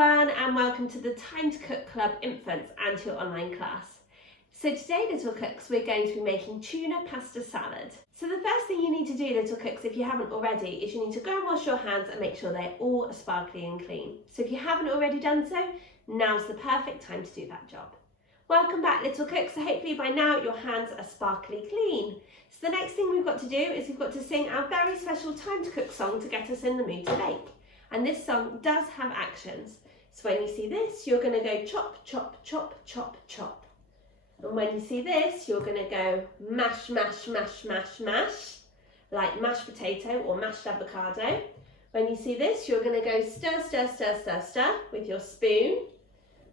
everyone, and welcome to the Time to Cook Club Infants and to your online class. So today, little cooks, we're going to be making tuna pasta salad. So the first thing you need to do, little cooks, if you haven't already, is you need to go and wash your hands and make sure they're all sparkly and clean. So if you haven't already done so, now's the perfect time to do that job. Welcome back, little cooks. So hopefully by now your hands are sparkly clean. So the next thing we've got to do is we've got to sing our very special Time to Cook song to get us in the mood to bake. And this song does have actions. So when you see this, you're going to go chop, chop, chop, chop, chop. And when you see this, you're going to go mash, mash, mash, mash, mash, like mashed potato or mashed avocado. When you see this, you're going to go stir, stir, stir, stir, stir with your spoon.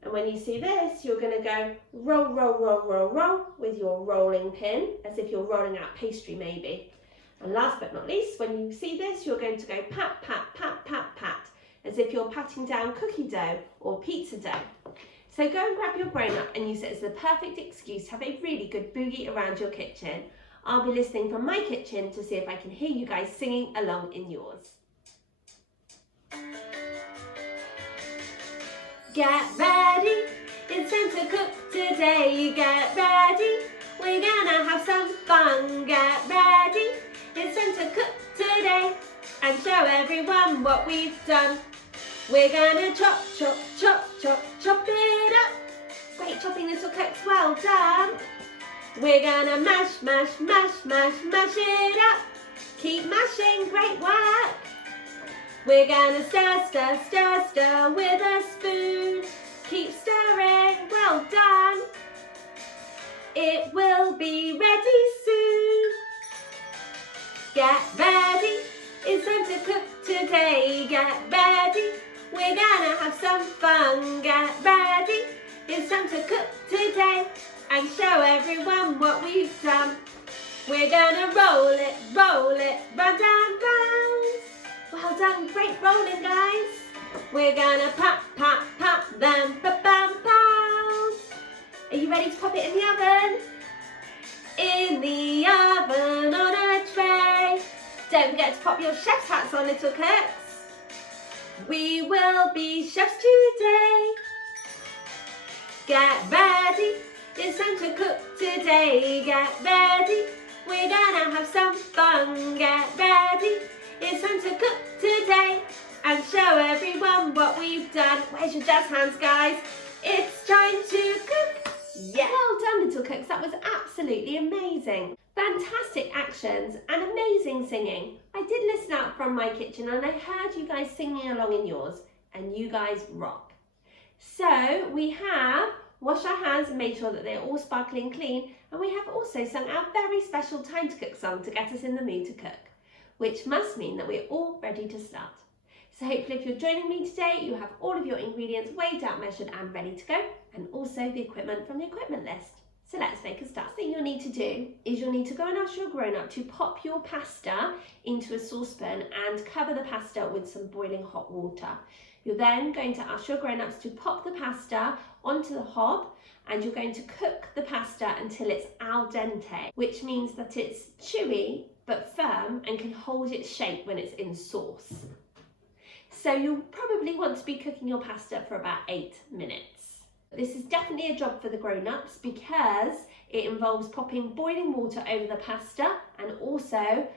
And when you see this, you're going to go roll, roll, roll, roll, roll with your rolling pin, as if you're rolling out pastry maybe. And last but not least, when you see this, you're going to go pat, pat, pat, pat, pat, as if you're patting down cookie dough or pizza dough. So go and grab your grown-up and use it as the perfect excuse to have a really good boogie around your kitchen. I'll be listening from my kitchen to see if I can hear you guys singing along in yours. Get ready, it's time to cook today. Get ready, we're gonna have some fun. Get ready, it's time to cook today and show everyone what we've done. We're gonna chop, chop, chop, chop, chop it up. Great chopping, little cooks, well done. We're gonna mash, mash, mash, mash, mash it up. Keep mashing, great work. We're gonna stir, stir, stir, stir with a spoon. Keep stirring, well done. It will be ready soon. Get ready, it's time to cook today. Get ready, we're gonna have some fun. Get ready, it's time to cook today and show everyone what we've done. We're gonna roll it, round and round. Well done, great rolling, guys. We're gonna pop, pop, pop, then ba-bam, pound. Are you ready to pop it in the oven? In the oven on a tray. Don't forget to pop your chef's hats on, little cooks. We will be chefs today. Get ready, it's time to cook today. Get ready, we're gonna have some fun. Get ready, it's time to cook today and show everyone what we've done. Where's your jazz hands, guys? It's time to cook. Yeah. Well done, little cooks. That was absolutely amazing. Fantastic actions and amazing singing. I did listen out from my kitchen and I heard you guys singing along in yours, and you guys rock. So we have washed our hands and made sure that they're all sparkling and clean, and we have also sung our very special Time to Cook song to get us in the mood to cook, which must mean that we're all ready to start. So hopefully if you're joining me today, you have all of your ingredients weighed out, measured and ready to go, and also the equipment from the equipment list. So let's make a start. The thing you'll need to do is you'll need to go and ask your grown-up to pop your pasta into a saucepan and cover the pasta with some boiling hot water. You're then going to ask your grown-ups to pop the pasta onto the hob, and you're going to cook the pasta until it's al dente, which means that it's chewy but firm and can hold its shape when it's in sauce. So you'll probably want to be cooking your pasta for about 8 minutes. This is definitely a job for the grown-ups because it involves popping boiling water over the pasta, and also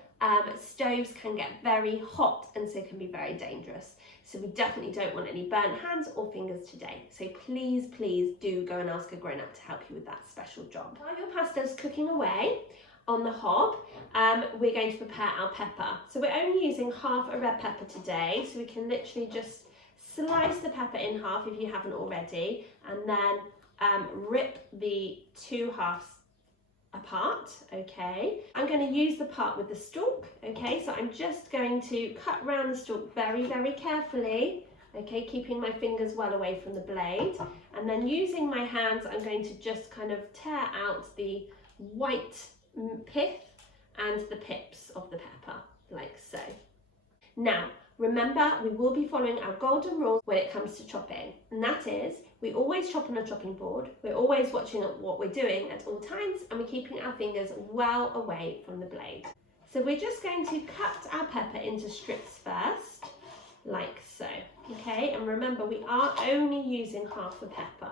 stoves can get very hot and so can be very dangerous. So we definitely don't want any burnt hands or fingers today. So please, please do go and ask a grown-up to help you with that special job. While your pasta's cooking away on the hob, we're going to prepare our pepper. So we're only using half a red pepper today, so we can literally just slice the pepper in half if you haven't already, and then rip the two halves apart. Okay, I'm going to use the part with the stalk. Okay, so I'm just going to cut around the stalk very, very carefully. Okay, keeping my fingers well away from the blade, and then using my hands, I'm going to just kind of tear out the white pith and the pips of the pepper, like so. Now, remember, we will be following our golden rule when it comes to chopping, and that is we always chop on a chopping board. We're always watching what we're doing at all times, and we're keeping our fingers well away from the blade. So we're just going to cut our pepper into strips first. like so. Okay, and remember we are only using half a pepper.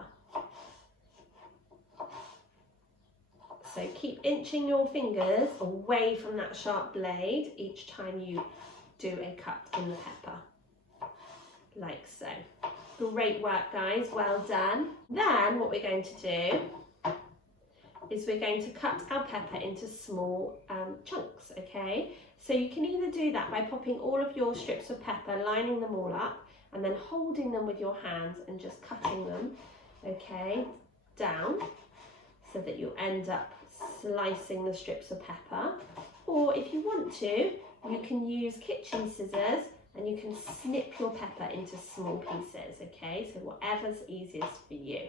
So keep inching your fingers away from that sharp blade each time you do a cut in the pepper, like so. Great work, guys, well done. Then what we're going to do is we're going to cut our pepper into small chunks, okay? So you can either do that by popping all of your strips of pepper, lining them all up, and then holding them with your hands and just cutting them, okay, down, so that you end up slicing the strips of pepper. Or if you want to, you can use kitchen scissors and you can snip your pepper into small pieces, okay? So whatever's easiest for you.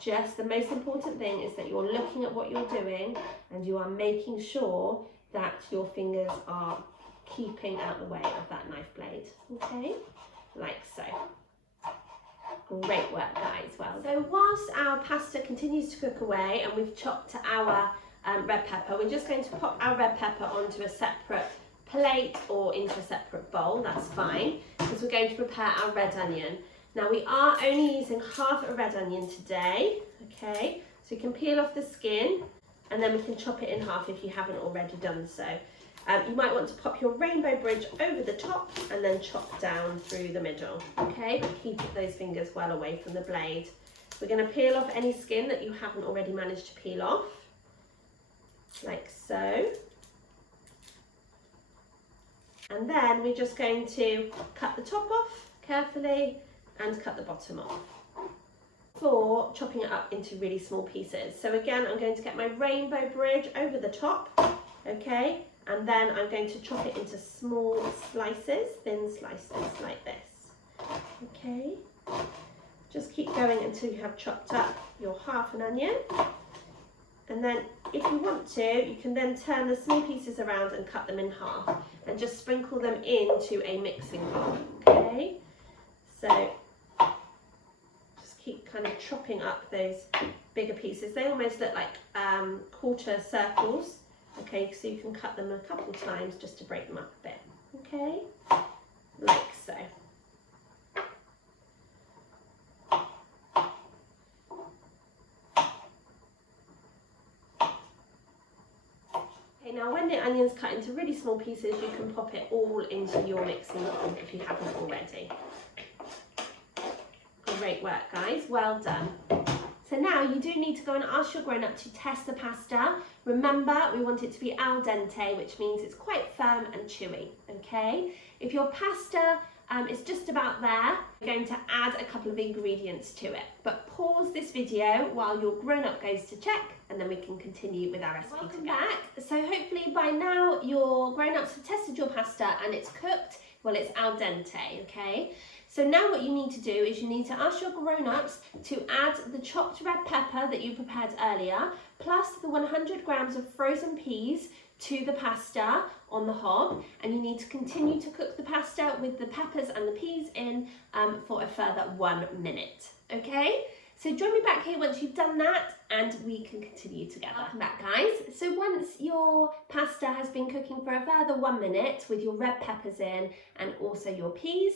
Just the most important thing is that you're looking at what you're doing and you are making sure that your fingers are keeping out the way of that knife blade, okay? Like so. Great work, guys, well done. So whilst our pasta continues to cook away and we've chopped our red pepper, we're just going to pop our red pepper onto a separate plate or into a separate bowl, that's fine, because we're going to prepare our red onion. Now we are only using half a red onion today, okay? So you can peel off the skin and then we can chop it in half if you haven't already done so. You might want to pop your rainbow bridge over the top and then chop down through the middle, okay? But keep those fingers well away from the blade. We're going to peel off any skin that you haven't already managed to peel off, like so. And then we're just going to cut the top off carefully and cut the bottom off for chopping it up into really small pieces. So again, I'm going to get my rainbow bridge over the top, okay? And then I'm going to chop it into small slices, thin slices like this, okay? Just keep going until you have chopped up your half an onion. And then if you want to, you can then turn the small pieces around and cut them in half and just sprinkle them into a mixing bowl, okay? So just keep kind of chopping up those bigger pieces. They almost look like quarter circles, okay? So you can cut them a couple times just to break them up a bit, okay? Like so. Now when the onion's cut into really small pieces, you can pop it all into your mixing bowl if you haven't already. Great work, guys, well done. So now you do need to go and ask your grown-up to test the pasta. Remember, we want it to be al dente, which means it's quite firm and chewy, okay? If your pasta is just about there, you're going to add a couple of ingredients to it. But pause this video while your grown-up goes to check, and then we can continue with our recipe. Welcome back. So hopefully by now your grown-ups have tested your pasta and it's cooked. Well, it's al dente, okay? So now what you need to do is you need to ask your grown-ups to add the chopped red pepper that you prepared earlier, plus the 100 grams of frozen peas to the pasta on the hob, and you need to continue to cook the pasta with the peppers and the peas in for a further 1 minute, okay? So join me back here once you've done that and we can continue together. Welcome back, guys. So once your pasta has been cooking for a further 1 minute with your red peppers in and also your peas,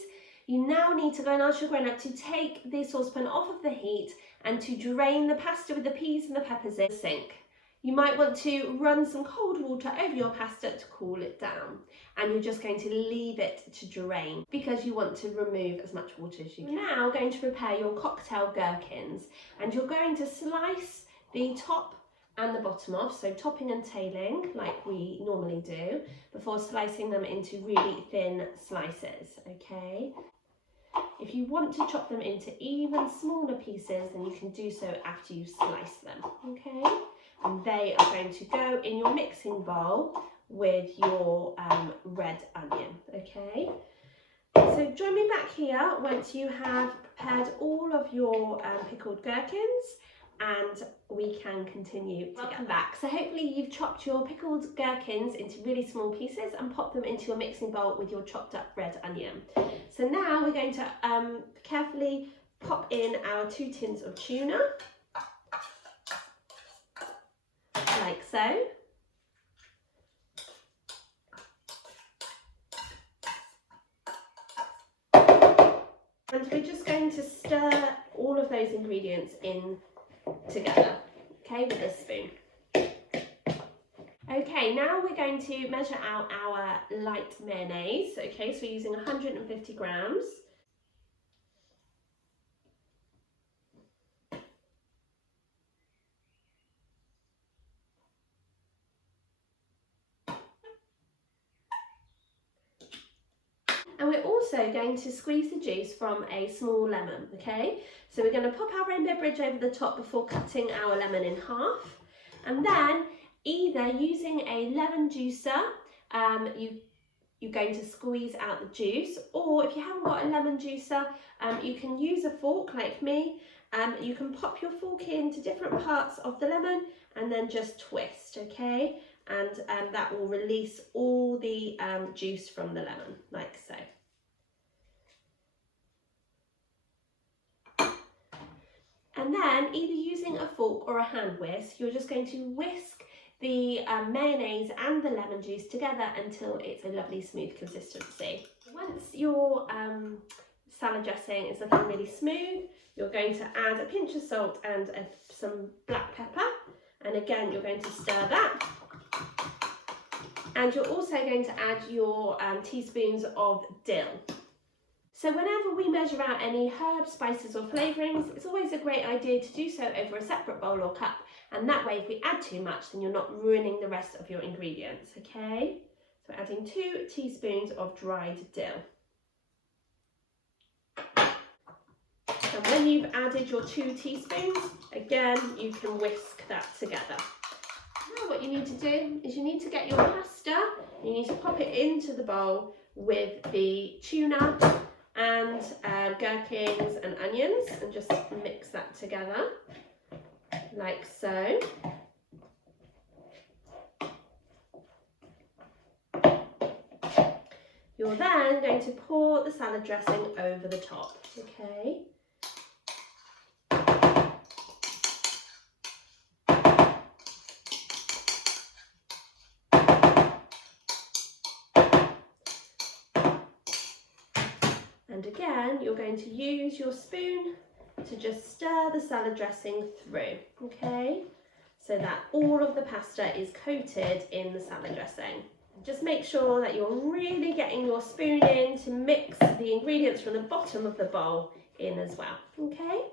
you now need to go and ask your grown-up to take the saucepan off of the heat and to drain the pasta with the peas and the peppers in the sink. You might want to run some cold water over your pasta to cool it down, and you're just going to leave it to drain because you want to remove as much water as you can. You're now going to prepare your cocktail gherkins, and you're going to slice the top and the bottom off, so topping and tailing like we normally do, before slicing them into really thin slices, okay? If you want to chop them into even smaller pieces, then you can do so after you slice them, okay? And they are going to go in your mixing bowl with your red onion, okay? So join me back here once you have prepared all of your pickled gherkins, and we can continue together. Welcome back. So hopefully you've chopped your pickled gherkins into really small pieces and popped them into your mixing bowl with your chopped up red onion. So now we're going to carefully pop in our 2 tins of tuna, like so. And we're just going to stir all of those ingredients in together, okay, with this spoon. Okay, now we're going to measure out our light mayonnaise. Okay, so we're using 150 grams. And we're also going to squeeze the juice from a small lemon, okay? So we're going to pop our rainbow bridge over the top before cutting our lemon in half. And then either using a lemon juicer, you're going to squeeze out the juice, or if you haven't got a lemon juicer, you can use a fork like me. You can pop your fork into different parts of the lemon and then just twist, okay? And that will release all the juice from the lemon, like so. And then either using a fork or a hand whisk, you're just going to whisk the mayonnaise and the lemon juice together until it's a lovely smooth consistency. Once your salad dressing is looking really smooth, you're going to add a pinch of salt and some black pepper. And again, you're going to stir that. And you're also going to add your teaspoons of dill. So whenever we measure out any herbs, spices or flavourings, it's always a great idea to do so over a separate bowl or cup. And that way, if we add too much, then you're not ruining the rest of your ingredients, okay? So adding 2 teaspoons of dried dill. And when you've added your 2 teaspoons, again, you can whisk that together. Now what you need to do is you need to get your pasta, you need to pop it into the bowl with the tuna and gherkins and onions, and just mix that together like so. You're then going to pour the salad dressing over the top, okay? And again, you're going to use your spoon to just stir the salad dressing through, okay? So that all of the pasta is coated in the salad dressing. Just make sure that you're really getting your spoon in to mix the ingredients from the bottom of the bowl in as well, okay?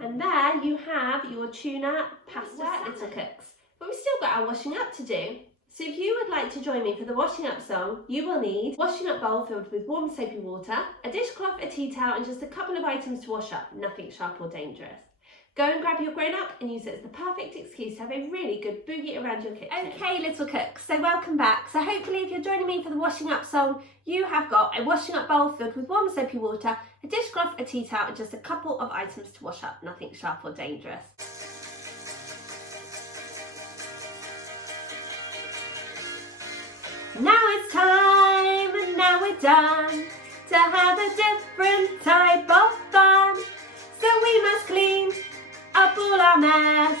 And there you have your tuna pasta salad, little cooks. But we've still got our washing up to do. So if you would like to join me for the washing up song, you will need a washing up bowl filled with warm soapy water, a dishcloth, a tea towel and just a couple of items to wash up, nothing sharp or dangerous. Go and grab your grown up and use it as the perfect excuse to have a really good boogie around your kitchen. Okay little cooks, so welcome back. So hopefully if you're joining me for the washing up song, you have got a washing up bowl filled with warm soapy water, a dishcloth, a tea towel and just a couple of items to wash up, nothing sharp or dangerous. Now it's time, and now we're done, to have a different type of fun. So we must clean up all our mess,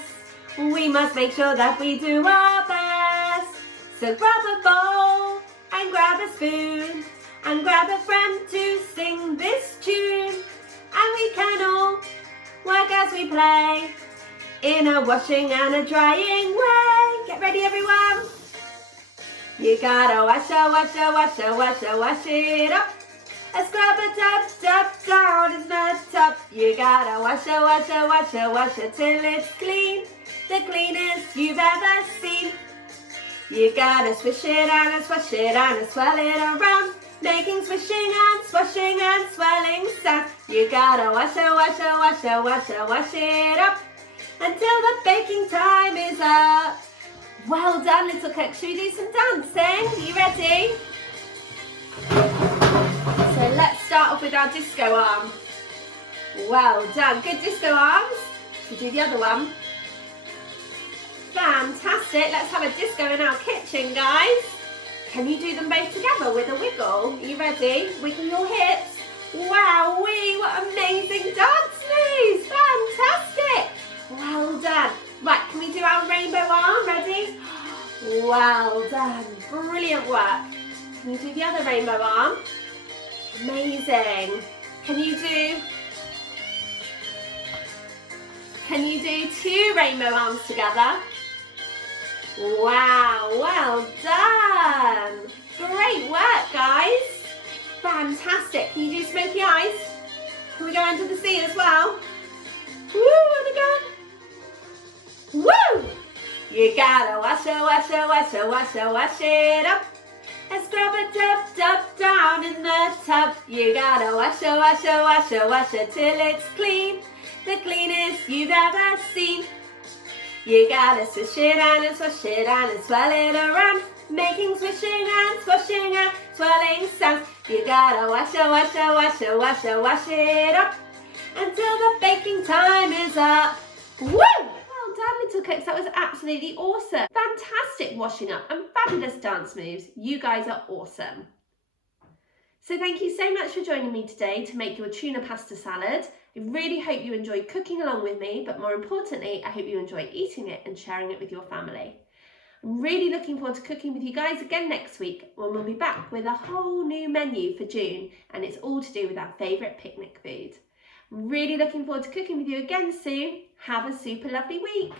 we must make sure that we do our best. So grab a bowl, and grab a spoon, and grab a friend to sing this tune. And we can all work as we play, in a washing and a drying way. Get ready everyone! You gotta wash it up. A scrub a tub down in the tub. You gotta wash it till it's clean, the cleanest you've ever seen. You gotta swish it and a swash it and a swirl it around, making swishing and swashing and swirling sound. You gotta wash it up until the baking time is up. Well done little cooks, should we do some dancing? Are you ready? So let's start off with our disco arm. Well done, good disco arms. Should we do the other one? Fantastic, let's have a disco in our kitchen guys. Can you do them both together with a wiggle? Are you ready? Wiggle your hips. Wowee, what amazing dance moves, fantastic. Well done. Right, can we do our rainbow arm? Ready? Well done. Brilliant work. Can you do the other rainbow arm? Amazing. Can you do 2 rainbow arms together? Wow, well done. Great work, guys. Fantastic. Can you do smoky eyes? Can we go under the sea as well? Woo, and again. Woo! You gotta wash it, wash it, wash it, wash it, wash it up. And scrub it up down in the tub. You gotta wash it, wash it, wash it, wash it till it's clean. The cleanest you've ever seen. You gotta swish it and swash it and swirl it around, making swishing and swashing and swirling sounds. You gotta wash it, wash it, wash it, wash it, wash it up until the baking time is up. Woo! Well done, little cooks. That was absolutely awesome. Fantastic washing up and fabulous dance moves. You guys are awesome. So thank you so much for joining me today to make your tuna pasta salad. I really hope you enjoyed cooking along with me, but more importantly, I hope you enjoy eating it and sharing it with your family. I'm really looking forward to cooking with you guys again next week, when we'll be back with a whole new menu for June, and it's all to do with our favourite picnic food. I'm really looking forward to cooking with you again soon. Have a super lovely week.